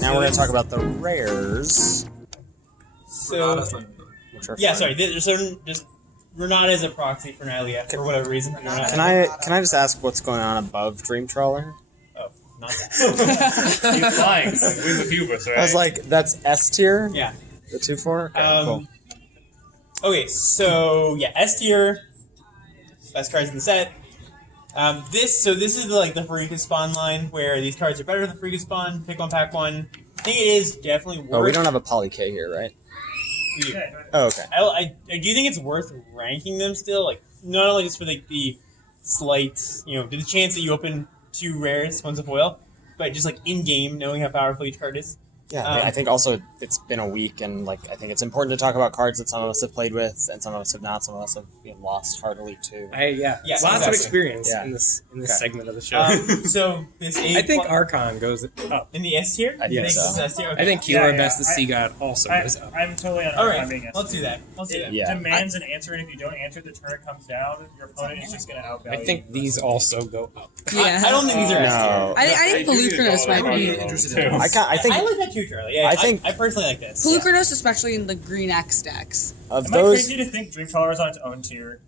Now we're going to talk about the rares. So, Which are yeah, fun. sorry. There's certain just Renata is a proxy for Nylea for whatever reason. Can I just ask what's going on above Dream Trawler? Oh, not that. He's flying with the Cubus, right? I was like, that's S tier? Yeah. The 2/4? Okay, cool. Okay, so yeah, S tier, best cards in the set. This is like the Freakus spawn line where these cards are better than the Freakus spawn. Pick one, pack one. I think it is definitely worth. Oh, we don't have a Poly K here, right? Oh, okay. I do think it's worth ranking them still, like not only just for like the slight, the chance that you open 2 rares, one's a foil, but just like in game, knowing how powerful each card is. Yeah, I think also it's been a week, and like I think it's important to talk about cards that some of us have played with, and some of us have not. Some of us have lost heartily too. Yeah, lots exactly. of experience Yeah. in this Okay. segment of the show. So this I think Archon goes up. in the S tier. I You think so. this is S tier? Okay. I think Keeler Best the Sea God also goes up. I'm totally on All I'm right, being let's do that. Let's do that. Yeah. Demands an answer, and if you don't answer, the turn comes down. Your opponent is just going to outvalue. I think these also go up. Yeah. I don't think these are S tier. No. I think Pelucranos might be. I think I like that too, Charlie. Yeah, I think- I personally like this. Pelucranos, especially in the green X decks. of Am I those. crazy to think Dream Trawler is on its own tier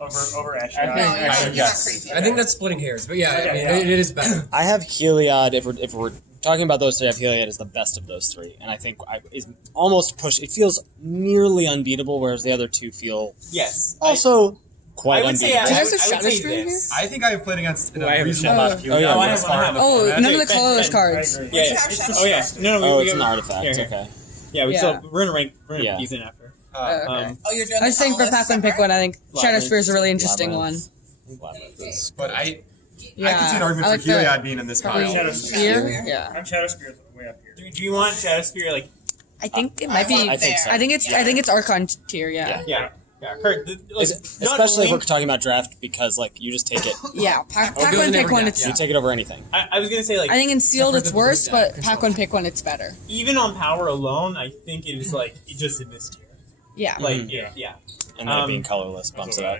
over Ashiok? I think that's splitting hairs, but yeah, I mean, Yeah. it is better. I have Heliod. If we're talking about those 3, I have Heliod as the best of those 3, and I think is almost pushed. It feels nearly unbeatable, whereas the other 2 feel Yes. also quite I would say unbeatable. I Is there would Shadow say Spear this. I think I've played against I have reasonable a amount of Oh, yeah. Heliod I thus have- I far. have a- Oh, Okay, none of the Ben, colorless Ben. cards. Yeah. Oh yeah. No. Oh, we it's got- an artifact. Here, here. Okay. Yeah. Yeah. So we're gonna rank. We're gonna Yeah. use it after. Uh, Oh, you're doing I was saying for pack one, pick one. I think Shadow Labyrinth, Spear is a really interesting Labyrinth. one. Labyrinth is- but I Yeah. could see an argument I like for the- Heliod being in this Probably pile. Shadow Spear. Yeah. I'm Shadow Spear way up here. Do you want Shadow Spear? Like, I think it might be. I think so. I think it's Archon tier. Yeah. yeah. Kurt. Especially if we're talking about draft, because like you just take it. Yeah. Pack goes one, in pick every one. deck, It's. You take it over anything. I was gonna say like I think in sealed for it's the worse, blue deck, but pack one, pick one, it's better. even on power alone, I think it is like just in this tier. Yeah. Like Mhm. yeah. And then it being colorless bumps it up.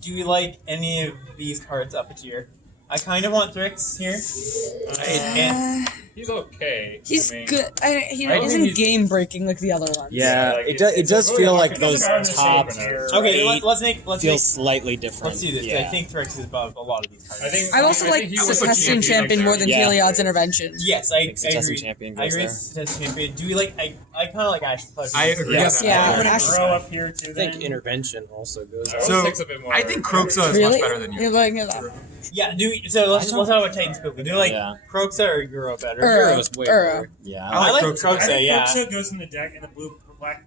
Do you like any of these cards up a tier? I kind of want Thrix here. And He's okay. He's I mean, good. He I think isn't he's- game breaking like the other ones. Yeah, like, it does. It it's does really feel hard like to those compare the top shape and okay, eight let's make feel slightly different. let's do this. Yeah. I think Thrix is above a lot of these cards. I think I also like he was a Celestian Champion more than Yeah. Heliod's Intervention. Yes, I Successive agree. champion I goes agree. there. Successive champion. Do we like? I kind of like Ash. I agree. Yes. with Yeah. that. I'm Ash- going to grow up here too. I think Then. Intervention also goes up. So, Takes a bit more. I think Croxa is Really? much better than you. You're looking at that. Yeah. So let's talk about Titans quickly. Do you like Yeah. Croxa or Euro better? Hero's way better. Yeah. I like Croxa. Croxa. I think Yeah. Croxa goes in the deck and the black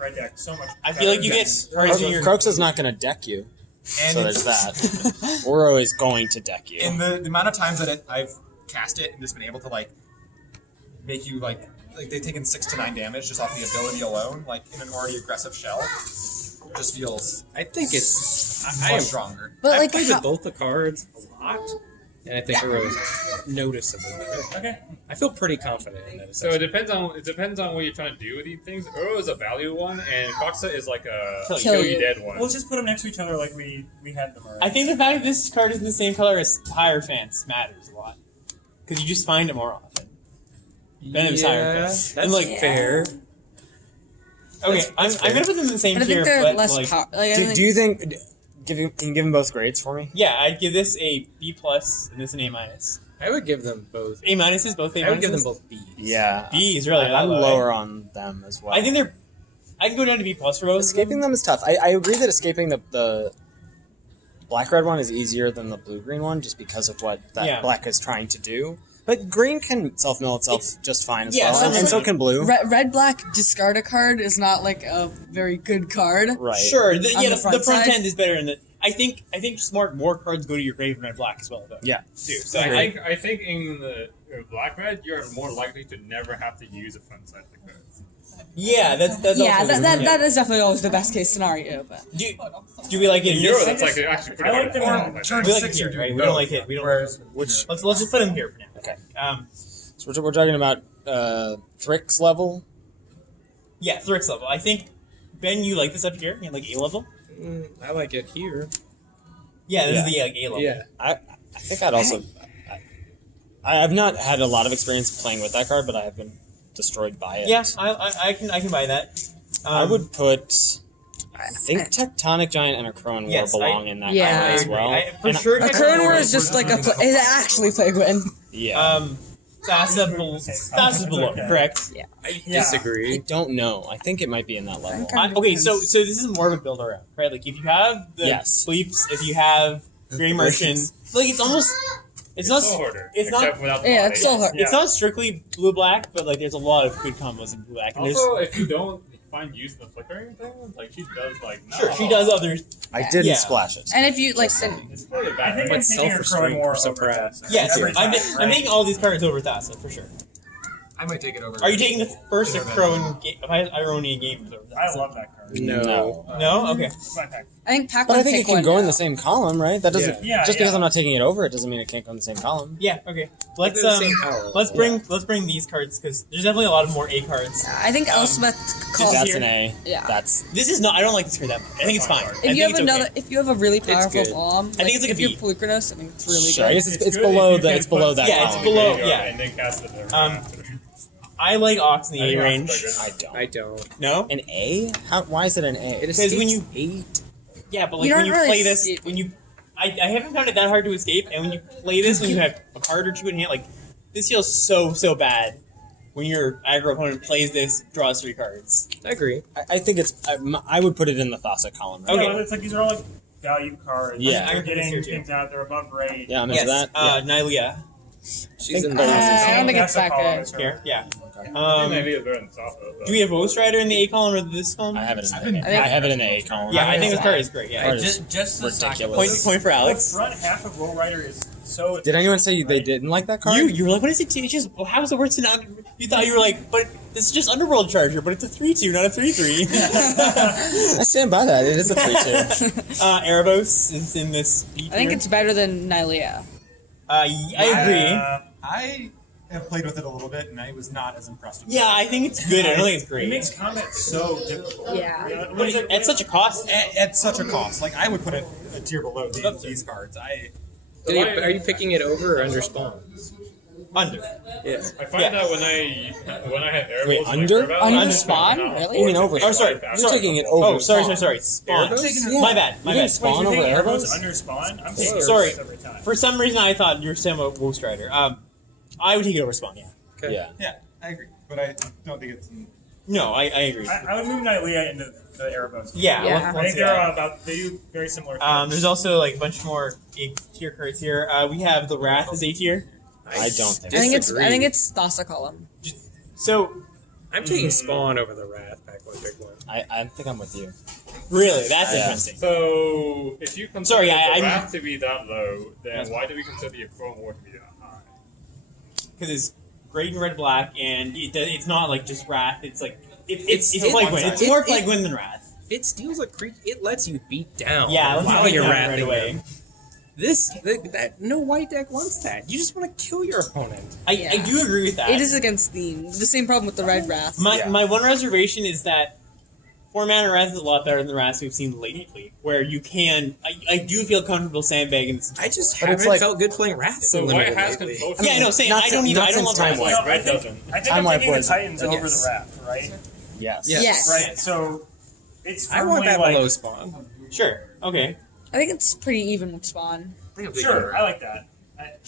red deck so much. I feel like you get cards in your. Croxa's not going to deck you, And so there's that. Oro is going to deck you. in the amount of times that I've cast it and just been able to like make you like they've taken 6 to 9 damage just off the ability alone, like in an already aggressive shell, just feels I think it's. much I am stronger. But I like, played with both the cards a lot, and I think Hero's noticeably better. Okay. I feel pretty confident in that. So it depends on what you're trying to do with these things. Uro is a value one, and Croxa is like a Kill kill you. you dead one. We'll just put them next to each other like we had them already. I think the fact that this card is in the same color as Hierophants matters a lot because you just find it more often. Venom's Hierophant. that's And, like, fair. Okay, I'm gonna put them in the same but I tier, think they're but less. like, Do you think? Can you give them both grades for me? yeah, I'd give this a B plus and this an A minus. I would give them both. A minuses, both A minuses. I would give them both B's. Yeah. B is really I'm low, lower on them as well. I think they're. I can go down to B plus for both. Escaping them is tough. I agree that escaping the black-red one is easier than the blue-green one, just because of what that Yeah. black is trying to do. But green can self-mill itself just fine as yeah, well, and so can blue. Red black discard a card is not like a very good card. Right. Sure, On the the front front side? end is better than the. I think more cards go to your grave in red black as well, though. Yeah. Too. So I think in the black red, you're more likely to never have to use a front side of the cards. Yeah, that's Yeah, also that is definitely always the best case scenario. But do we like it In in Euro, this? that's like actually pretty I like hard them to in follow, I think. turn We like it 6 here, you're right? doing We don't both. like it. We don't. Whereas, Which Let's just put them here for now. Okay. Um, so we're talking about Thrix level. yeah, Thrix level. I think Ben, you like this up here, like A level. I like it here. Yeah, this Yeah. is the like A level. Yeah. I think I'd also. I've not had a lot of experience playing with that card, but I have been destroyed by it. Yeah, I can buy that. I would put. I think Tectonic Giant and a Crone Yes, War belong in that Yeah. card I as agree. well. For And sure, a Current War is just like it's actually play win. Yeah. That's below, correct? I I disagree. don't know. I think it might be in that level. Okay, so this is more of a build around, right? Like if you have the Yes. sleeps, if you have Grey Merchant, like it's almost it's not Soul Hoarder, it's not except without the Yeah, body. it's so hard. it's not strictly blue black, but like there's a lot of good combos in blue black. And there's Also, if you don't find use in the flickering thing, like she does like sure she does others. I didn't Yeah. splash it. And if you like, It's probably a I bad think thing. I'm taking a self-restraint Crowing War for so over proud. Thassa. Yes, Every I'm time, taking all these cards over Thassa for sure. I might take it over. Are you taking the first Crowan Ironia game over I Thassa? love that card. No. No, okay. It's my pick. I think Pac But I think it take can one go in now. the same column, right? That doesn't. Yeah. Yeah, just because yeah. I'm not taking it over, it doesn't mean it can't go in the same column. Yeah, okay. They're Let's the same power. let's bring these cards because there's definitely a lot of more A cards. I think Elspeth calls. That's here. an A. Yeah. That's This is not. I don't like this card that much. I think it's fine. I If think you have it's another, okay. if you have a really powerful good. bomb, I think it's like a if you B. have Polukranos, I think it's really sure. I good. guess it's good below if you the. can It's below put- that. Yeah, it's column. below- There you go, yeah. and then cast it there. I like Ox in the I A think range. Ox I is don't. I don't. No. An A? How? Why is it an A? It Because when you Eight. yeah, but You like when don't you really play this, escape. when you I haven't found it that hard to escape, and when you play this, when you have a card or two in hand, like this feels so bad. When your aggro opponent plays this, draws 3 cards. I agree. I think it's. I would put it in the Thassa column. Right? Okay. No, it's like these are all like value cards. Yeah. They're I can put this here, getting too. things out. They're above rate. Yeah, I'm into Yes. that. Nylea She's in think the I don't think That's it's a that column, good. so- here. Yeah. I think maybe it's better than Safa. Do we have Ghost Rider in the A column or this column? I have it in I the. think- I have it in the A column. Yeah, I think this card is great. Yeah. Card is Just the ridiculous. Point for The Alex. front half of Roll Rider is so. Did anyone say they right? didn't like that card? You were like, what is it? It's just how is it worse than you thought you were like, but this is just Underworld Charger, but it's a 3/2, not a 3/3. I stand by that. It is a 3/2. Erebos is in this. B I think tier. it's better than Nylea. I agree. I have played with it a little bit, and I was not as impressed with Yeah, I think it's good. I don't think it's It great. makes combat so difficult. Yeah. You know, But at such a cost. At such a cost. Like, I would put it a tier below these cards. Are you picking it over or under spawn? Under. Yeah. I find that when I had Erebos Wait, in my under? curve out, Under I just spawn? went out Really? You mean over? Oh, sorry. You're taking it over. Oh, sorry. Spawn. Spawn. Yeah. My bad. You didn't spawn If over you're taking Erebos Erebos? under spawn, I'm taking Sorry. Erebos every time. For some reason, I thought you were saying about Ghost Rider. I would take it over Spawn. Yeah. Okay. Yeah. Yeah, I agree. But I don't think it's... No, I agree. I would move Nylea into the Erebos. Yeah. Yeah. I Let's think do they're that. they do very similar things. There's also like a bunch more A tier cards here. We have the Wrath as A tier. I don't think. I think it's Thassa column. So I'm taking spawn over the Wrath. Back one, big one. I think I'm with you. really, that's Yeah. interesting. So, if you consider Sorry, the I'm- Wrath to be that low, then Yes. why do we consider the Chrome War to be that high? Because it's gray and red black, and it's not like just Wrath. It's like it's It's- Plague Wind. It's more Plague Wind than Wrath. It steals a creature. It lets you beat down. Yeah, let's while take you're that wrathing right away. them. That no white deck wants that. You just want to kill your opponent. I do agree with that. It is against theme. The same problem with the Red Wrath. My one reservation is that 4-mana Wrath is a lot better than the Wrath we've seen lately, where you can. I do feel comfortable sandbagging this. I just But it's haven't like- felt good playing Wraths. So, in white limited has lately. control. Yeah, I know. Saying Not I since- don't either. not I don't since love Time Wrath. Wipe. Red doesn't. I think Time I'm Wipe taking the was- Titans over yes. the Wrath, right? Yes. Yes. Right. So it's I want firmly that like, below spawn. Sure. Okay. I think it's pretty even with Spawn. Sure, I like that. I think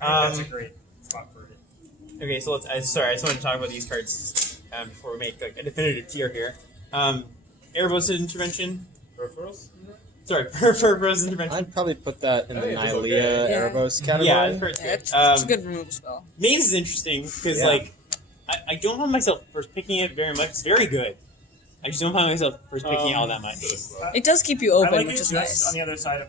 that's a great spot for it. Okay. So let's. Sorry, I just wanted to talk about these cards before we make like a definitive tier here. Erebos intervention. Peripherals? Sorry, Purpose intervention. I'd probably put that in the I think it's Nylea okay. Yeah. Erebos category. Yeah, it's pretty Yeah, good. it's a good removal spell. Maze is interesting because Yeah. like I don't find myself first picking it very much. It's very good. I just don't find myself first picking it all that much. It does keep you I open, like which it is just nice. on the other side of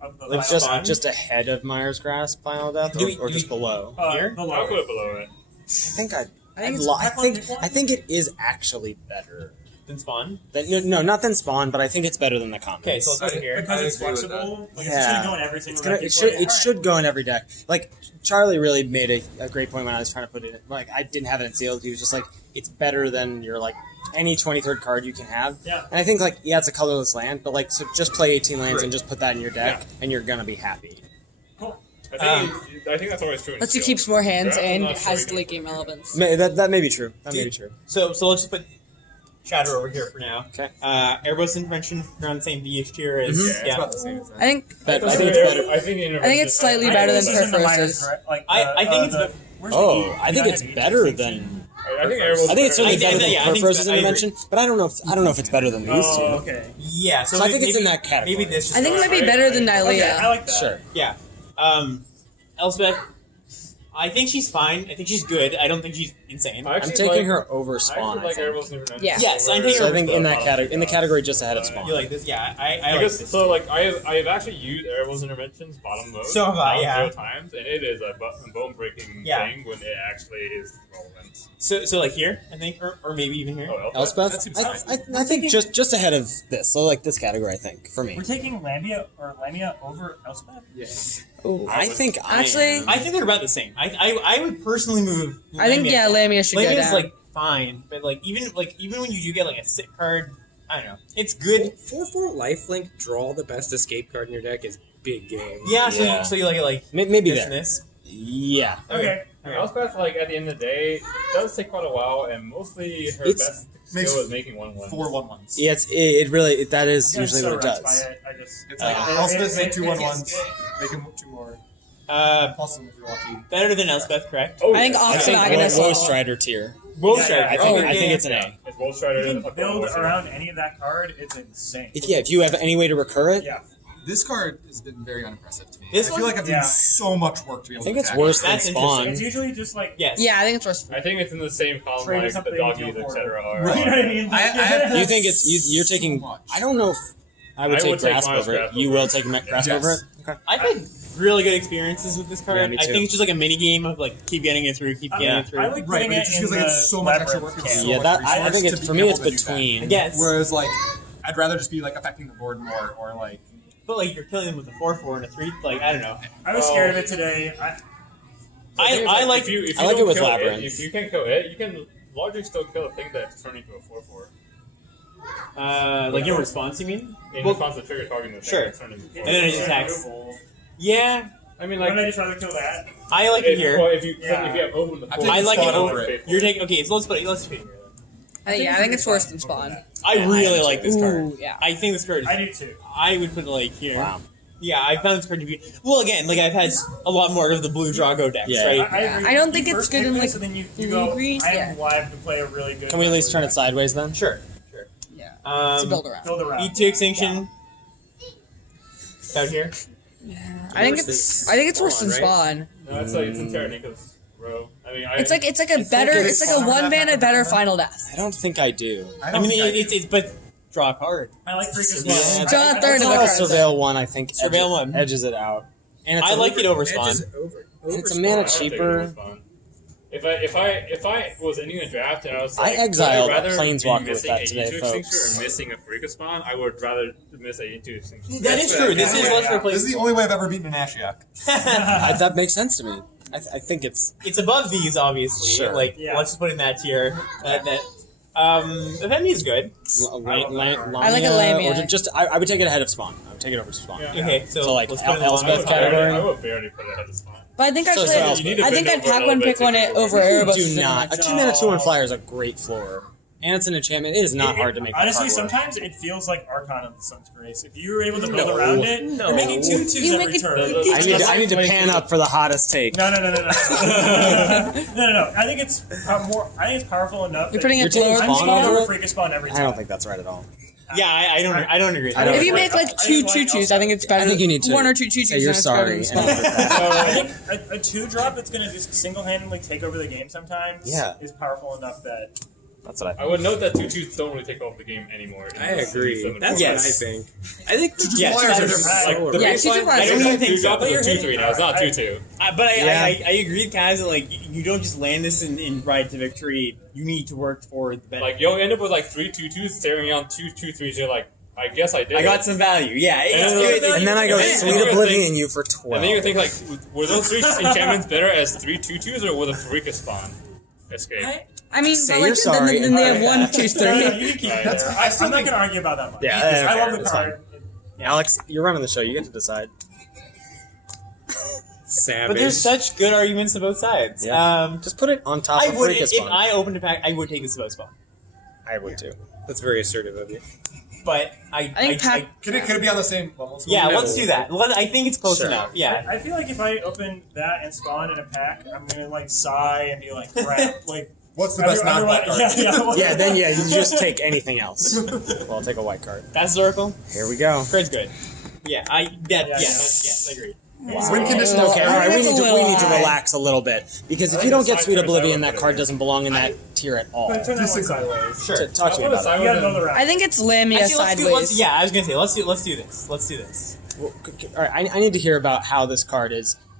of the Like final just spawn. just ahead of Myers Grasp Final Death, Do or, we- or do just we- below. here? below. I'll put it below it. I think I think it is actually better. Then spawn. No, not than Spawn, but I think it's better than the commons. Okay, so let's put it here. Because it's agree with flexible. Like, Yeah. it's going to go in every single deck. It should go in every deck. Like Charlie really made a great point when I was trying to put it in. Like I didn't have it in sealed. He was just like, it's better than your like any 23rd card you can have. Yeah. And I think like it's a colorless land, but like so just play 18 lands and just put that in your deck, and you're gonna be happy. I think that's always true. in Lets you Sealed. keep more hands Draft, I'm and not sure has either. late game relevance. That may be true. That may be true. So let's just put Shatter over here for now. Okay. Airbo's Intervention, we're on the same VH tier as Mhm. It's yeah. about the same. Isn't it? I think But I think it's better. I think it's slightly better than This is in the Perforce minors, is. correct? Like, I think it's the- where's the Oh, E? I You think don't it's have E better distinction? than. I think Airbo's I think it's certainly I better think- than yeah, I think Perforce it's- as I an agree. invention, but I don't know if it's better than these Oh, two. okay. Yeah, So I think it's in that category. Maybe this. Just I think it might be better than Okay, I Nylea. like that. Sure. Yeah. Elspeth, I think she's fine. I think she's good. I don't think she's insane. I I'm actually taking like, her over I Spawn. actually like I think. Airbo's Intervention. Yeah. Yes, I'm over taking So I her think in that Spawn. category, in the category just ahead of Spawn. You like this? Yeah, I like Because this. so like I've actually used Airbo's Interventions bottom mode. So have I, yeah. 0 times, and it is a bone breaking Yeah. thing when it actually is relevant. So like here, I think, or maybe even here. Oh, Elspeth, That seems I think just ahead of this. So like this category, I think for me. We're taking Lamia over Elspeth? Ooh, I think Actually- I think they're about the same. I would personally move. I think Lamia should go Lamia's down. like fine, but like even when you do get like a sick card, I don't know, it's good. 4/4 lifelink, draw the best escape card in your deck is big game. Yeah, so Yeah. you like Maybe this that. and this. Yeah. Okay. Elspeth, like at the end of the day, does take quite a while, and mostly her It's- best makes skill is making 1/1. 4/1/1s. Yeah, it really that is I'm usually so what it wrecked by does. it. I just... It's like Uh, Elspeth it- and 2/1s. it- Make them 2 more. Plus them if you're lucky. Better than Elspeth, correct? Oh, I think yes. I Ox think and Agnes Woe will. Strider tier. Wolf Yeah, Strider. I yeah, think Oh, I think yeah. it's an A. It's Wolf Strider. You can build around any of that card, it's insane. If you have any way to recur it, Yeah. This card has been very unimpressive to me. This I feel one? like I've Yeah. done so much work to be able I think to it's attack worse it. than That's Spawn. It's usually just like... Yes. Yeah, I think it's worse. I think it's in the same column Trade like the something, doggies, deal for it. etc. are. Right. You know what I mean? I have You think it's you're So taking? much. I don't know if I would I take would take grasp Mars over it. Grasp You over will it. take grasp Yes. over it. Okay. I've had really good experiences with this card. Yeah, me I too. think it's just like a mini game of like keep getting it through, keep getting it through. I like Right, putting but it it just in feels like the it's so much extra labyrinth work. It's camp. so Yeah, much that I resource think to it's be for me. able It's to do that. between. Yes. Whereas like I'd rather just be like affecting the board more or like But like you're killing them with a 4/4 and a 3. Like I don't know. I was scared of it today. I like. if you I like don't it with kill Labyrinth. if you can kill it, you can largely still kill a thing that's turning into a 4/4. Like in response, you mean? In Well, response to trigger targeting the thing sure. that's turning into a 4/4. And then it just attacks. Yeah, I mean, Like, like, I'd just rather kill that. I like it if, here. well, if you Yeah. if you have Owen the I 4, think I like Spawn it over it. You're taking okay. So let's put it here. Yeah, I think it's worse than Spawn. I really like this card. Ooh, yeah. I think this card. I do too. I would put it like here. Wow. Yeah, I found this card to be well. Again, like I've had a lot more of the blue Drago decks, Yeah. right? I agree. I don't You think it's first good pick in, this, like, and then you blue go, green, I yeah. am live to play a really good. Can we at least turn it sideways then? Sure. Yeah. It's a build around. Build around. E2 Extinction. Out here. I think it's worse than Spawn. no, it's like it's in Terranika's row. I mean, It's like a better. It's like a one mana better Final Death. I don't think I do. I mean, it's but draw a card. I like Freakus Yeah, Spawn. Draw a third of the Well, cards. Surveil one, I think. Surveil one. edges it out, and it's I a like it over Edge Spawn. is over. It's a over mana I would Spawn. take it over cheaper. Spawn. If I was ending a draft and I was like, I exiled would I rather Planeswalker be with missing that a today, E2 folks. Extinction or missing a Freakus Spawn, I would rather miss a E2 Extinction. That is true. This is less This is replaceable. the only way I've ever beaten an Ashiok. That makes sense to me. I think it's It's above these, obviously. Sure. Like, Yeah. let's just put it in that tier. Evemi is good. I like a Lamia. Or just I would take it ahead of Spawn. I would take it over Spawn. Yeah. Okay, so, So, like, let's put it in the Elspeth line. category? I would barely put it ahead of Spawn. But I think I'd So play. Elspeth. You need to I think bend I'd over pack a one little pick bit on to it go over over. Erebos. Do not. A 2-mana 2/1 flyer is a great floor, and it's an enchantment. It is not hard to make. Honestly, that card work. sometimes it feels like Archon of the Sun's Grace. If you're able to build around it, No. you're making 2/2s You every make it- turn. I need to pan up for the hottest take. No. no. I think it's more. I think it's powerful enough. You're that putting You're it taking lower. I'm Spawn taking over over it? Freakus Spawn every time. I don't think that's right at all. Yeah, I don't agree. I don't If you agree. make like two 2/2s, I think it's better. I think you need to one or two 2/2s. say you're and it's better sorry. than and Spawn. edit that. So I think a 2-drop that's going to just single-handedly take over the game sometimes Yeah. is powerful enough that That's what I would note that 2/2s don't really take over the game anymore. I agree. That's Yes. what I think. I think Yeah, Flyers are that's- just Like the Yeah, baseline, 2/2 I don't even think so. drop But to you're 2/3 now. It's not 2/2. But Yeah. I agree, guys. That like you don't just land this in ride to victory. You need to work for the better. Like you'll end up with like 3 2/2s staring on 2 2/3s. You're like, I guess I did. I got some value. Yeah, And then I go Yeah. Sweet And then you Oblivion you for 12. And then you think like, were those 3 enchantments better as 3 2/2s or with a Pharika spawn escape? I mean, Say but like, you're sorry then they have and- 1, 2, 3. No, you can keep Right, it. That's, yeah. I'm not going to argue about that much. Yeah, Because I okay, love the that's card. Alex, you're running the show. You get to decide. savage. But there's such good arguments to both sides. Yeah. Just put it on top I of would Pharika if spawn. I opened a pack. I would take this both spot. I would too. That's very assertive of you. But I think Could it be on the same level? yeah, let's do that. I think it's close Sure. enough. Yeah. I feel like if I open that and spawn in a pack, I'm going to like sigh and be like, crap. Like, What's the best non-black card? Yeah, then you just take anything else. Well, I'll take a white card. That's Oracle. Here we go. Card's good. Yeah, yes, I agree. Win condition. Okay, all right. We That's a need little to high. relax a little bit because if I you don't think get the Sweet side Oblivion, turns that out card better. doesn't belong in that tier at all. Turn that one sideways. Sure. Talk to me I'll put about a it. You got another round. I think it's Lamia Actually, sideways. yeah, I was gonna say let's do this. Let's do this. Well, all right, I need to hear about how this card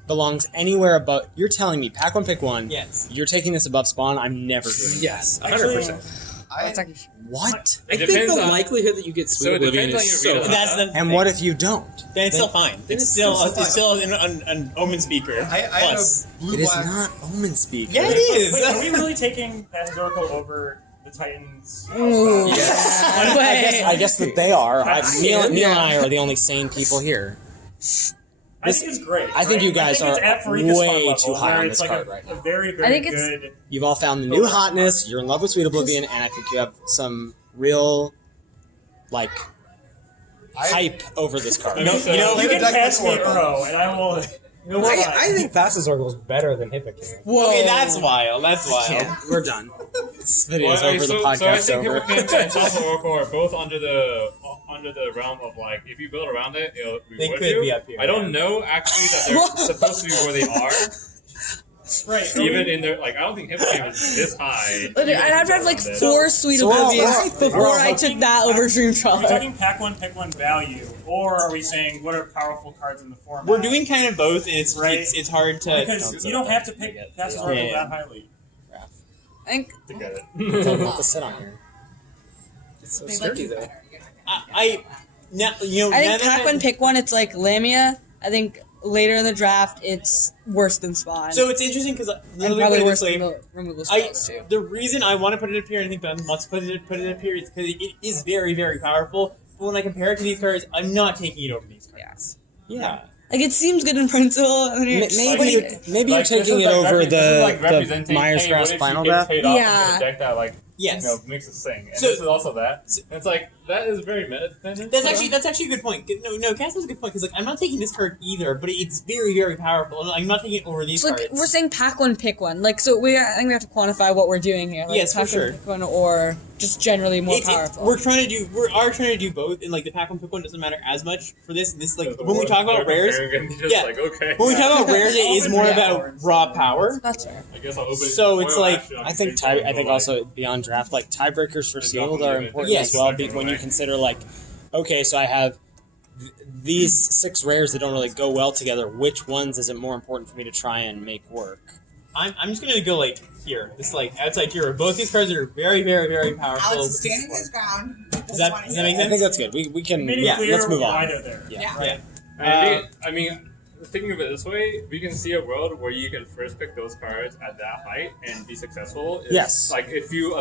belongs anywhere above. You're telling me pack one, pick one. Yes. You're taking this above spawn. I'm never doing it. Yes, Actually, 100%. It's like, What? I It think depends the on- likelihood that you get Sweet So it Oblivion depends is on your so read high. on That's the And thing. what if you don't? Then it's still fine. It's still an Omen speaker. I had Plus. a blue It is black. not Omen Speak. Yeah, it Wait, is. are we really taking Pastor's Oracle over the Titans? ooh, Yes. bad I guess that they are. Neil and Yeah. I are the only sane people here. I think it's great. I think right? you guys I think are it's at Pharika's way fun level, too high where on it's this like card a, right a now. very, I very think it's- good. You've all found the new hotness. You're in love with Sweet Oblivion, and I think you have some real, hype over this card. No, You know, You Play can the deck pass with me a Oracle. Uro, and I will. I think Thassa's Oracle is better than Hippocamp. Whoa. Okay, that's wild. That's wild. Yeah, we're done. This video is Well, over. The so I podcast's think over. Hippocamp and Alpha Oracle are both under the realm of like if you build around it, it'll They reward could you. be up here, I don't know actually that they're supposed to be where they are. Right. Even in their I don't think Hippocamp is this high. I'd have to have like Around it. 4 Sweet So we're all- Oblivions we're all- before we're all I took that over Are we Dreamtrawler. talking pack one, pick one value, or are we saying what are powerful cards in the format? We're doing kind of both, and it's Right. it's hard to. because you don't have to pick Pastor's Oracle Yeah. that highly. I think To get Tell it. them not to sit on here. It's so sturdy though. I now you know. I now think that pack one, pick one. It's like Lamia. I think later in the draft, it's worse than Spawn. So it's interesting because and probably worse than the removal spells too. the reason I want to put it up here, and I think Ben wants to put it up here, is because it is very, very powerful. But when I compare it to these cards, I'm not taking it over these cards. Yeah. Like it seems good in principle. And then you're- Maybe you're Like, this taking is it like over this is like the representing, Myers hey, Grass what if final you get draft. paid off Yeah. into a deck that like Yes. makes it sing, and So- this is also that. And it's like that is very meta dependent. That's actually a good point. No, Cass has a good point because like I'm not taking this card either, but it's very, very powerful. I'm not taking it over these So like cards. we're saying pack one, pick one. Like so, I think we have to quantify what we're doing here. Like, Yes, for pack one, sure. pick one, or just generally more powerful. We're trying to do both, and like the pack one pick one doesn't matter as much for this. This like when we talk about rares, yeah. Like, okay. when we talk about rares, it is more about raw power. That's fair. I guess I'll open. So it's foil like- action on I think the table, I think like, also beyond draft, like tiebreakers for And sealed drop are them in. important Yes. as well. When you consider like, okay, so I have these 6 rares that don't really go well together. Which ones is it more important for me to try and make work? I'm just gonna go like here, this like outside here. Both these cards are very, very, very powerful. Alex is standing his ground. Does that make I sense? think that's good. We can Made it Yeah, clear let's move on. why they're there. Yeah. I mean, thinking of it this way, we can see a world where you can first pick those cards at that height and be successful. It's Yes. Like if you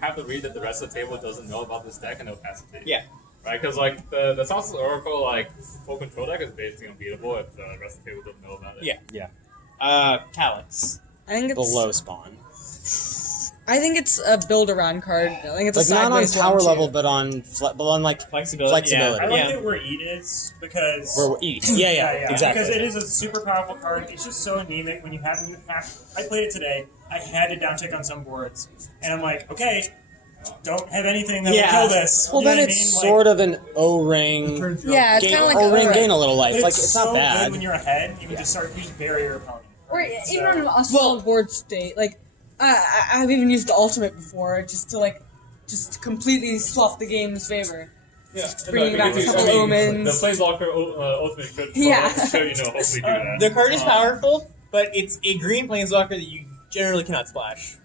have to read that the rest of the table doesn't know about this deck and they'll pass it to you. Yeah. Right, because like the Sauce's Oracle like full control deck is basically unbeatable if the rest of the table doesn't know about it. Yeah. Calyx. I think it's below spawn. I think it's a build around card. I think it's Like a not on sideways power one, level, too. but on like Flexibility. Flexibility. I Yeah. like it where Eat is because where we're eat. Yeah, exactly. Because it is a super powerful card. It's just so anemic when you have. I played it today. I had to downtick on some boards, and I'm like, okay, don't have anything that Yeah. will kill this. Well, You know then what I it's mean? sort of an O-ring. Yeah, it's Gain, kind of like O-ring a gain a little life. It's Like it's so not bad. good when you're ahead. You can just bury your opponent. or even So- on a small board state. Like I've even used the ultimate before just to completely slough the game's favor. Yeah, Bringing back a couple The omens. Planeswalker ultimate should, Yeah. should hopefully do that. The card is powerful, but it's a green planeswalker that you generally cannot splash.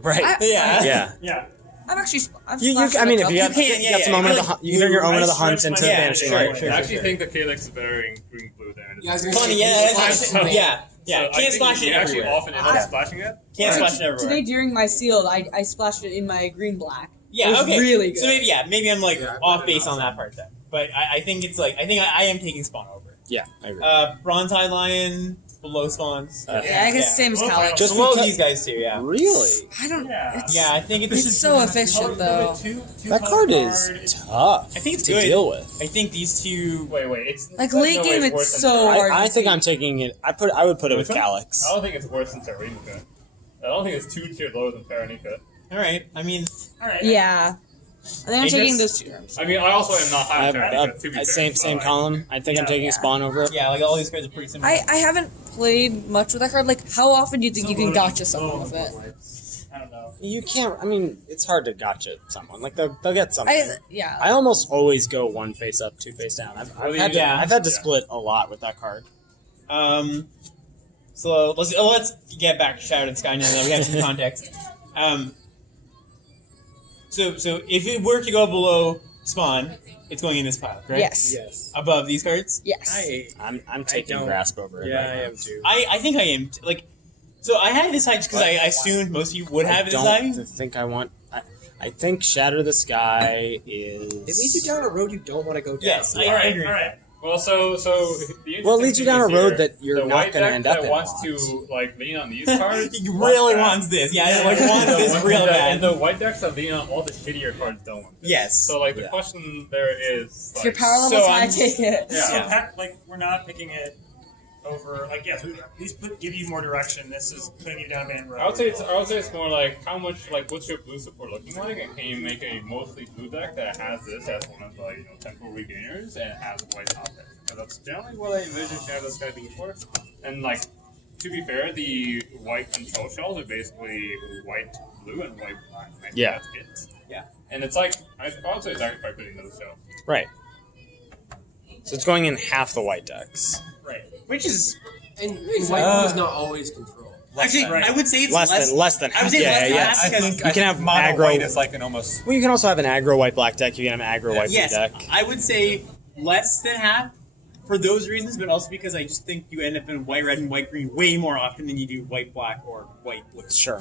Right. Yeah. Yeah. I've actually. I've You splashed I mean, a if you couple. have, get some moment of the hunt, you can turn your omen of the hunt into Yeah, vanishing sure, light. sure. I actually think the Calyx is better in green blue than it is. Yeah, I was gonna Funny, say, yeah, it's fine. fine. yeah. So I Can't think splash you it actually everywhere. often end up splashing it. Can't splash it everywhere. Today during my sealed, I splashed it in my green black. Yeah, It was okay. really good. So maybe I'm like Yeah, off base on that part then. But I think it's like I think I am taking spawn over. Yeah, I agree. Bronze High Lion below spawns. Yeah, I guess same as Well, Calyx. Just below because- these guys too. Yeah. Really? I don't. Yeah. It's, Yeah, I think It's so efficient though. That card is tough I think it's to good. deal with. I think these two. Wait, it's Like, there's late no way game, it's worse it's than so Terra. hard. I think I'm taking it. I would put it with Which one? Calyx. I don't think it's worse than Terranica. I don't think it's 2 tiers lower than Terranica. All right. I mean, All right. Yeah. I think I'm Aegis? taking those two terms. I mean, I also am not high on Terranica, to be fair. Same but, column. I think I'm taking Yeah. Spawn over it. yeah, like all these cards are pretty similar. I haven't played much with that card. Like, how often do you think you can gotcha someone with it? I don't know. You can't. I mean, it's hard to gotcha someone. Like they'll get something. Yeah. I almost always go one face up, two face down. I've had to split a lot with that card. So let's get back to Shadow of the Sky now that we have some context. So if it were to go below spawn, it's going in this pile, right? Yes. Yes. Above these cards. Yes. I'm taking don't- grasp over it. Yeah, right I now. am too. I think I am like. So I had this high because I assumed most of you would have I it this high. don't think I want. I think Shatter the Sky is. It leads you down a road you don't want to go down. Yes, I Alright, agree. alright. Well, so the Well, it leads you down a interesting thing road is that you're the not white gonna deck end up that in wants a lot. to like lean on these cards. He really that. wants this. Yeah, like wants this real And bad. the white decks that lean on all the shittier cards don't want this. Yes. So like the Yeah. question there is If your like, power level's so high, I'm- take it. Yeah. So we're not picking it over. Like, yes, we at least give you more direction. This is putting you down man road. I would say it's more like how much like what's your blue support looking like, and can you make a mostly blue deck that has this as one of the temporal regainers and has white top deck? Because that's generally what I envision Shadow of the Sky being for. And like to be fair, the white control shells are basically white blue and white black. I think Yeah. that's it. Yeah. And it's like I would say it's actually quite good in those shells. Right. So it's going in half the white decks. Right. Which is And white blue is not always control. actually, Right. I would say it's Less than I half. would say Yeah, less than yeah. half I because think you can have mono aggro- white is like an almost. Well, you can also have an aggro white black deck. You can have an aggro white yes, blue deck. I would say less than half for those reasons, but also because I just think you end up in white red and white green way more often than you do white black or white blue. Sure.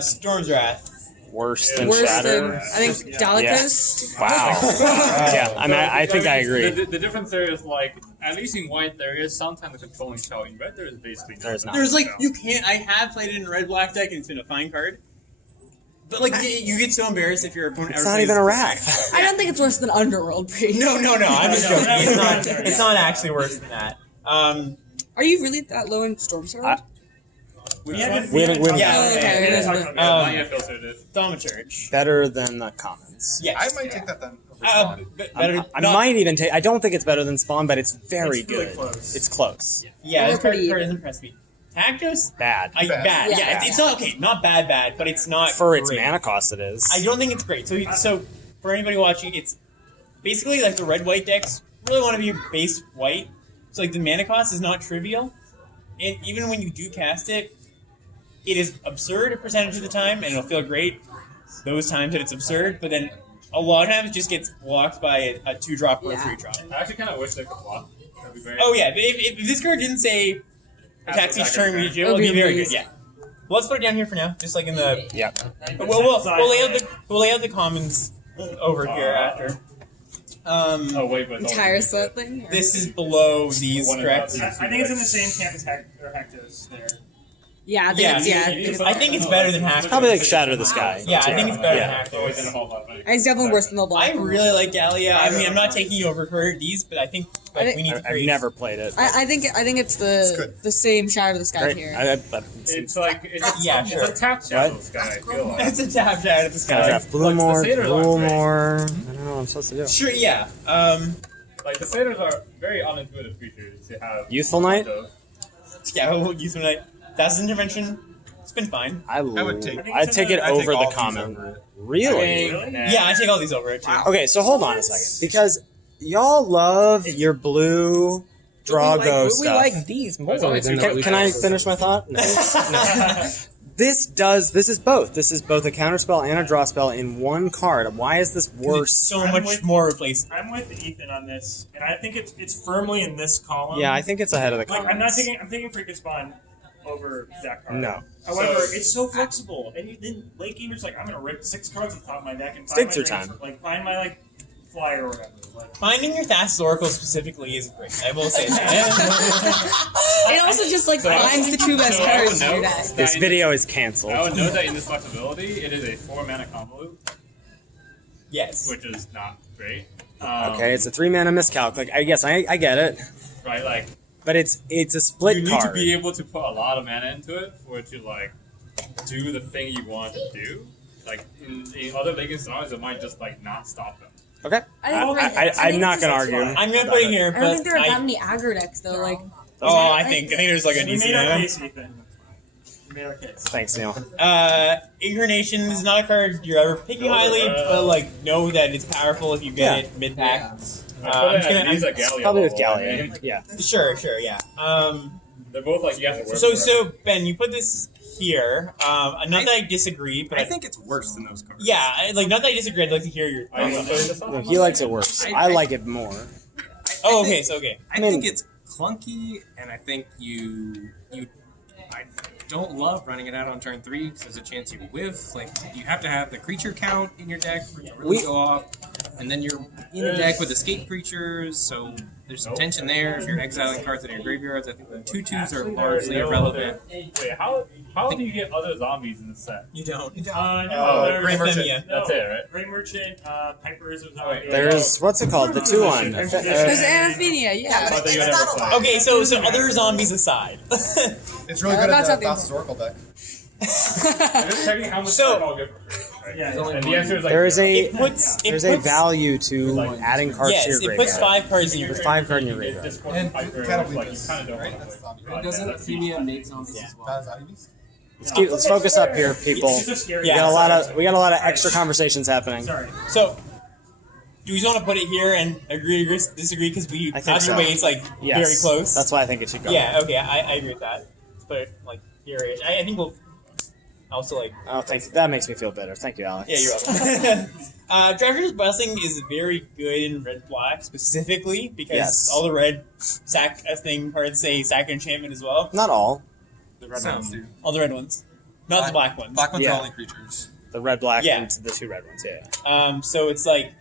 Storm's Wrath. Worse than Worse Shatter. than I think Delica's. Wow. Yeah, I mean, I think I agree. The difference there is like at least in white there is sometimes a controlling shell. In red there is basically There's not. There's like shell. you can't. I have played it in a red black deck and it's been a fine card. But like you get so embarrassed if your opponent. It's ever not plays even a this wrath. I don't think it's worse than Underworld Breach. No, I'm just No, joking. no, It's no, not. no, no, It's not actually worse than that. Are you really that low in Storm Sword? We haven't. We haven't- Yeah, Oh, okay. We didn't talk about Yeah, Um, not yet filtered it. Thaumaturge. Better than the commons. Yes. I might take that then. Over Spawn. Better. I not- might even take. I don't think it's better than Spawn, but it's very It's really good. close. It's close. Yeah, this card Pretty doesn't even. impress me. Tactos? Bad. Bad. Bad. Yeah, Yeah. it's not okay. Not bad, but it's not For its great. mana cost, it is. I don't think it's great. So for anybody watching, it's basically like the red-white decks really want to be base white. So like the mana cost is not trivial, and even when you do cast it, it is absurd a percentage of the time, and it'll feel great those times that it's absurd. But then a lot of times it just gets blocked by a 2-drop or a Yeah. 3-drop. I actually kind of wish they could block. That'd be great. Oh yeah, but if this card didn't say attacks each turn, it would be very good. Yeah. Well, let's put it down here for now, just like in the. Yep. We'll lay out the commons over here after. Oh wait, but it's all- Entire set thing. This is below these, One of correct? the- I think it's in the same camp as Hectos there. Yeah, I think Yeah, it's, I think it's better than Hack. Probably like Shatter the Sky. Yeah, I think it's better Yeah. than Hack. It's always in a whole lot. It's definitely worse than the I black. really like Gallia. I mean, I'm not taking you over her these, but I think I think- we need to I've create. never played it. I think it's the same Shadow of the Sky Great. here. It's like it's Yeah, sure. It's a tap shadow sky. I feel like. It's a tap out of the Gotta sky. have blue more, the satyrs blue aren't great. more. I don't know what I'm supposed to do. Sure, yeah. Like the satyrs are very unintuitive creatures to have. Youthful Knight? Yeah. We'll use tonight. Thassa's Intervention. It's been fine. would take- I'd take it I'd take over all the these common. over it. Really? Really? Yeah, I take all these over it too. Okay, so hold on a second, because y'all love your blue Drago we stuff. like these more There's only than two the cards. Can I finish my thought? No. This is both. This is both a counterspell and a draw spell in one card. Why is this It's worse? so I'm much with- more replacement. I'm with Ethan on this, and I think it's firmly in this column. Yeah, I think it's ahead of the Like, comments. I'm thinking Freakish Spawn over that card. No. However, it's so flexible, and then late gamers like, I'm gonna rip 6 cards off the top of my deck and It's find through my time. range, like find my flyer or whatever. Like, Finding your Thassa's Oracle specifically is great. I will say that. It also just like So- finds the two best so I would cards in your note deck. that This in- video is I canceled. would note that in this flexibility, it is a 4-mana convolute, Yes. which is not great. Okay, it's a 3-mana miscalc. Like, I guess I get it, Right, like, but it's a split you need card. to be able to put a lot of mana into it for it to, like, do the thing you want to do. Like, in other Vegas scenarios, it might just, like, not stop them. Okay, I I'm not gonna that's argue. fine. I'm gonna put it here, I don't think but there are that many aggro decks though. Like, I think there's like a we decent made our amount. case, Ethan. We made our case. Thanks, Neil. Incarnation is not a card you're ever picking highly, but like know that it's powerful if you get Yeah. it mid pack. I put it at least at Gallia Probably with level, I Gallia. mean. Yeah. Sure, yeah. They're both like, you have to work So for it. Ben, you put this here. Not that I disagree, but I think it's worse than those cards. yeah, not that I disagree. I'd like to hear your Are you thoughts on putting that. this on? No, he likes it worse. I like it more. Oh, okay, so okay. I mean- think it's clunky, and I think I don't love running it out on turn 3 because there's a chance you whiff. Like, you have to have the creature count in your deck for it to really go off, and then you're in a deck with escape creatures, so there's some tension there. If you're exiling cards in your graveyards, I think the 2/2s are largely irrelevant. Wait, how do you get other zombies in the set? You don't. No, Oh, Grey there's Merchant. That's it, right? Grey Merchant, Piper is a Wait, zombie. There's what's it called? The 2-1. there's There's Anaphenia, yeah. thought that you had ever played. Okay, so other zombies aside. It's really good at that's the not the Thassa's Oracle deck. I'm just checking how much So- time I'll get for free, right? Yeah, And the answer is like There is zero. there's a value to adding cards to Yes, your it graveyard. puts 5 cards in your With graveyard. 5 cards in your It graveyard. discords And Piper, Cattle like, you Bleeders, kind of don't right? want That's a to. zombie. Right, Doesn't that's Femia make zombies Yeah. as well? Let's focus up here, people. It's just scary. We Yeah. got a lot of extra conversations happening. Sorry. So, do we just want to put it here and agree or disagree? Because we I think either so. way it's like Yes. very close. That's why I think it should go. Yeah. Okay. I agree with that. Let's put it like here. I think we'll also like. Oh, thanks. That makes me feel better. Thank you, Alex. Yeah, you're welcome. Driver's Blessing is very good in red black specifically because Yes. all the red sack thing cards say sack enchantment as well. Not all. The red ones do. All the red ones, not the black ones. Black ones Yeah. are only creatures. The red, black, Yeah. and the 2 red ones. Yeah. So it's like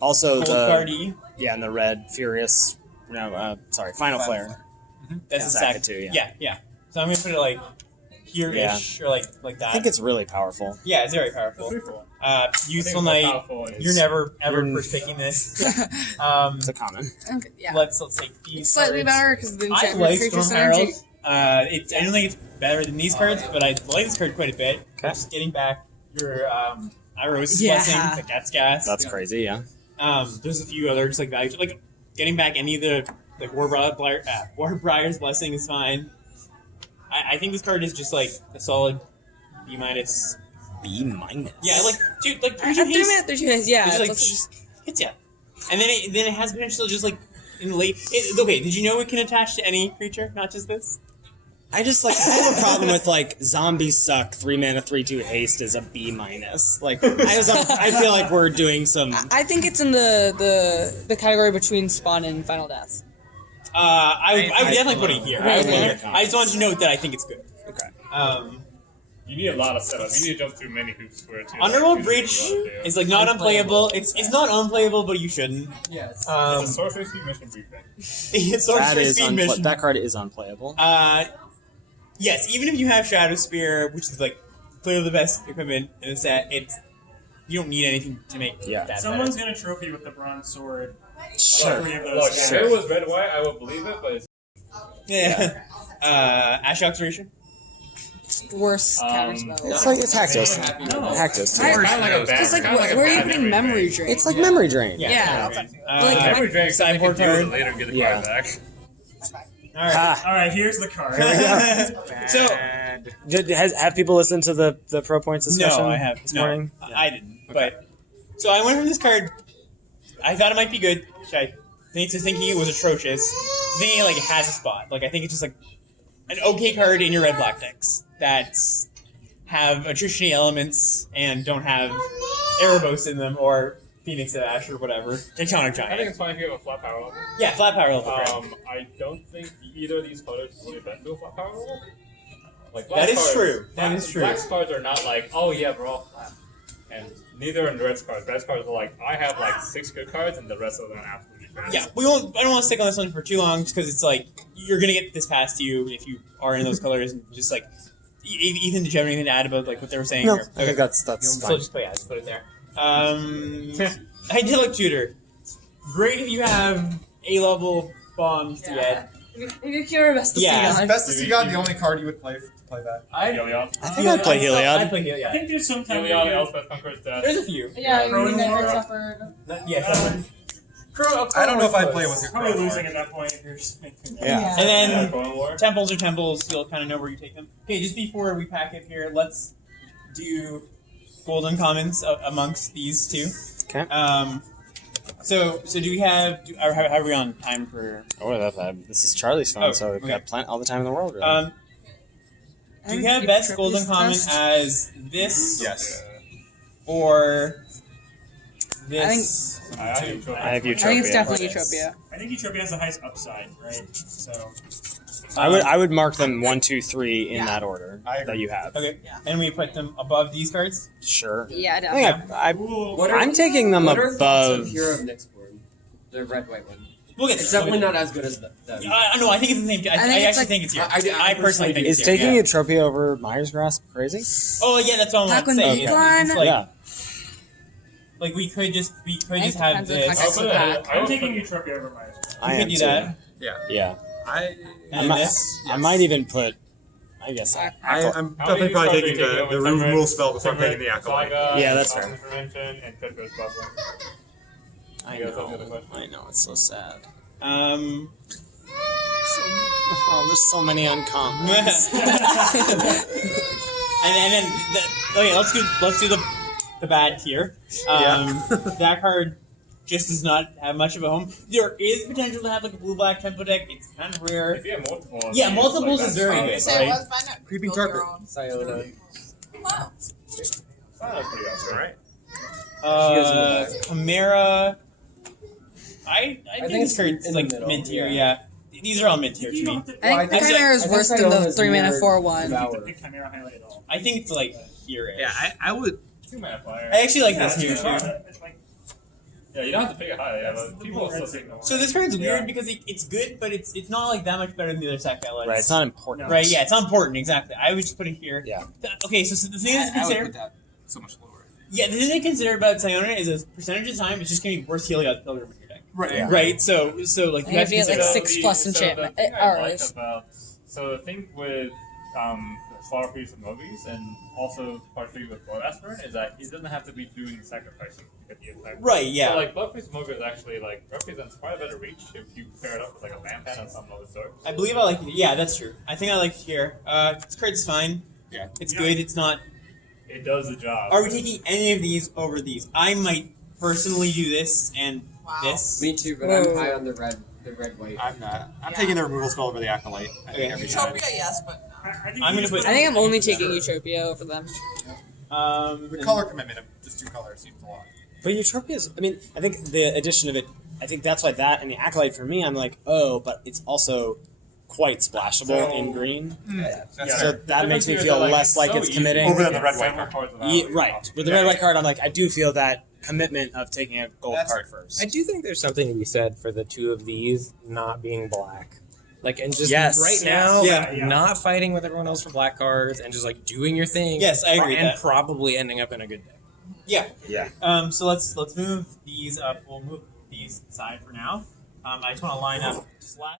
Also gold the cardy. yeah, and the red Furious. No, sorry, Final Flare. That's Yeah, a sack sack it too, yeah. Yeah. So I'm gonna put it like here-ish or like I that. think it's really powerful. Yeah, it's very powerful. Useful I think Knight. more powerful is- You're never ever You're- first picking this. It's a common. Okay, yeah. Let's take these. It's slightly cards. better because the I enchantment like creature Storm synergy. Herald. I don't think it's better than these cards, but I like this card quite a bit. Okay. Just getting back your Irosis Yeah. Blessing, the Cat's Gas. That's crazy. Yeah. There's a few others like values, like getting back any of the like Warbriar's Blessing is fine. I think this card is just like a solid B minus. B minus. Yeah, like dude, like I 3/2 threw haste. him at 3 haste, yeah. It's It's like also just, hits ya, and then it has potential just like in the late. Okay, did you know it can attach to any creature, not just this? I just I have a problem with zombies suck. 3 mana, 3/2 haste is a B minus. I feel like we're doing some. I think it's in the category between Spawn and Final Death. I would definitely put it here. Right, I would put it yeah. here. I just wanted to note that I think it's good. Okay. You need a lot of setup. You need to jump through many hoops for it to. Underworld like, Breach do what you wanna do. is like not unplayable. It's not unplayable, but you shouldn't. Yes. It's a sorcery speed mission briefing. It's That Sorcery is Speed mission. that card is unplayable. Yes, even if you have Shadow Spear, which is like clearly the best equipment in the set, you don't need anything to make Yeah. that Someone's gonna trophy with the bronze sword. Sure. All 3 of those Look, guys. if it was red white, I would believe it, but it's better. Yeah. Ash Oxidation. Worst Um, counterspell. It's Hactus. No. Hactus. I- kind of like a bad. Because kinda like a where are you bad putting memory drain? It's like memory drain. Yeah. Like, Every drink, sideboard you can deal with card. it later and get the Yeah. card back. All right. Ah, All right, here's the card. So have people listened to the Pro Points discussion no, I have this no, morning? I didn't. But so I went from this card. I thought it might be good. Thinking it was atrocious. Thinking it has a spot. I think it's just an okay card in your red black decks that have attrition elements and don't have Erebos in them or Phoenix of Ash or whatever. Tectonic I think Giant. it's fine if you have a flat power level. Yeah, flat power level. correct. I don't think either of these colors really bend to a flat power level. That is true. That is true. Black's cards are not oh yeah, we're all flat. And neither are the Red's cards. Red's cards are I have 6 good cards and the rest of them are absolutely bad. Yeah, I don't want to stick on this one for too long, just because it's you're gonna get this past you if you are in those colors, and just Ethan, did you have anything to add about what they were saying? No, or- I think that's So fine. just put it there. Idyllic Tutor. Great if you have A-level bombs to get. If you're curious to Yeah. see Best to see God, the only card you would play to play that. Heliod. I think I'd play Heliod. I'd play I Heliod. think there's some time. Heliod, Elspeth, Conqueror's Death. There's a few. Yeah, Crow you mean Noir. that Shepherd. Yeah. I don't know if I'd play with your Probably Crow losing Noir. at that point if you're just making that. Yeah. And then Crow War. temples are temples. You'll kind of know where you take them. Okay, just before we pack it here, let's do golden commons amongst these two. Okay. So do we have? Or how are we on time for? This is Charlie's phone, Oh, so we've okay. got all the time in the world. Really. Do we have best golden common as this Yes. or this? I have Utopia. I have Utopia. I think it's definitely Utopia. I think Utopia has the highest upside, right? So I would mark them 1, 2, 3 in Yeah. that order I agree. that you have. Okay, and we put them above these cards. Sure. Yeah, I definitely. think I What are, I'm taking them what are thoughts above. of Hero of Nyxborn? The red-white one. We'll get It's this. definitely not as good as the. No, I think it's the same. I think actually it's think it's here. I I personally think Is it's here. taking Yeah. Utopia over Myers Grasp crazy? Oh yeah, that's all I'm Back saying. when It's Beacon- Yeah. we could just I have depends on this. context. I'll put it. Pack. I I'm will taking put- Utopia over Myers. I We am could do too. that. Yeah. And this. I might even put. I guess. I'm How definitely many probably cards taking are you the taking? room Temperate- rule spell before Temperate, taking the Acolyte. Saga, Yeah, that's fair. Cosmic Dimension, and Tetris Buffer. I Yeah, that's the other know. question. I know. It's so sad. Um. Oh, there's so many uncommons. and then okay, let's do the bad tier. That card just does not have much of a home. There is potential to have a blue-black tempo deck. It's kind of rare. If you have multiple, of Yeah, these, multiples that's is very fine. good. Say it Right. was fine. Creeping Build carpet. your own. Sayona. Wow. That's pretty awesome. Alright. Chimera. I think think this it's card's in the like middle, mid tier. yeah. Yeah, these are all mid tier to You don't me. have to, I think the I think- Chimera is I think worse than the Sayona's 3-mana mirrored 4/1. you have to Devour. pick Chimera highlight at all. I think it's like here. Yeah, I would. 2-mana flyer. I actually like Yeah, this here it's too. like, Yeah, you don't have to pick it high. Yeah, but people will still take them. So this card's weird Yeah. because it's good, but it's not like that much better than the other sack elements. Right. It's not important. Right, yeah, it's not important, exactly. I would just put it here. Yeah. Okay, so the thing to I would consider, put that so much lower. yeah, the thing to consider about Sayona is a percentage of time it's just going to be worth Heliod Pilgrim in your deck. Right. Yeah. Right, so like I you think have to it'd be, like, consider. 6+ enchantment, The thing I like arrows. so the thing with Slaughter Priest and Mobies, and also partially with Blood Aspirant, is that he doesn't have to be doing the sacrificing to get the attack. Right, yeah. So like Blood Priest Mobius actually represents quite a better reach if you pair it up with like a land pen and some other sort. I believe I like it. Yeah, that's true. I think I like it here. This card's fine. Yeah. It's good. It's not. It does the job. Are we taking any of these over these? I might personally do this and Wow. this. Me too, but Whoa. I'm high on the red-white. I'm not. I'm Yeah. taking the removal spell over the Acolyte. I Okay. think every time. Utopia, yes, but no. I think I'm you gonna just put- I think I'm only taking Utopia over them. The color commitment of just 2 colors seems a lot. But Utopia's. I mean, I think the addition of it. I think that's why that and the Acolyte for me. I'm like, oh, but it's also quite splashable So- in green. That's Yeah. So fair. that makes me difference feel is that, less like so it's easy committing. Over than the to red get white several card. cards without Yeah, right. With the red white card, I'm like, I do feel that commitment of taking a gold That's- card first. I do think there's something to be said for the two of these not being black. Like, and just Yes. right now, Yeah. like, not fighting with everyone else for black cards and just like doing your thing. Yes, I agree with And that. probably ending up in a good deck. Yeah. Yeah. So let's move these up. We'll move these aside for now. I just want to line up. Just last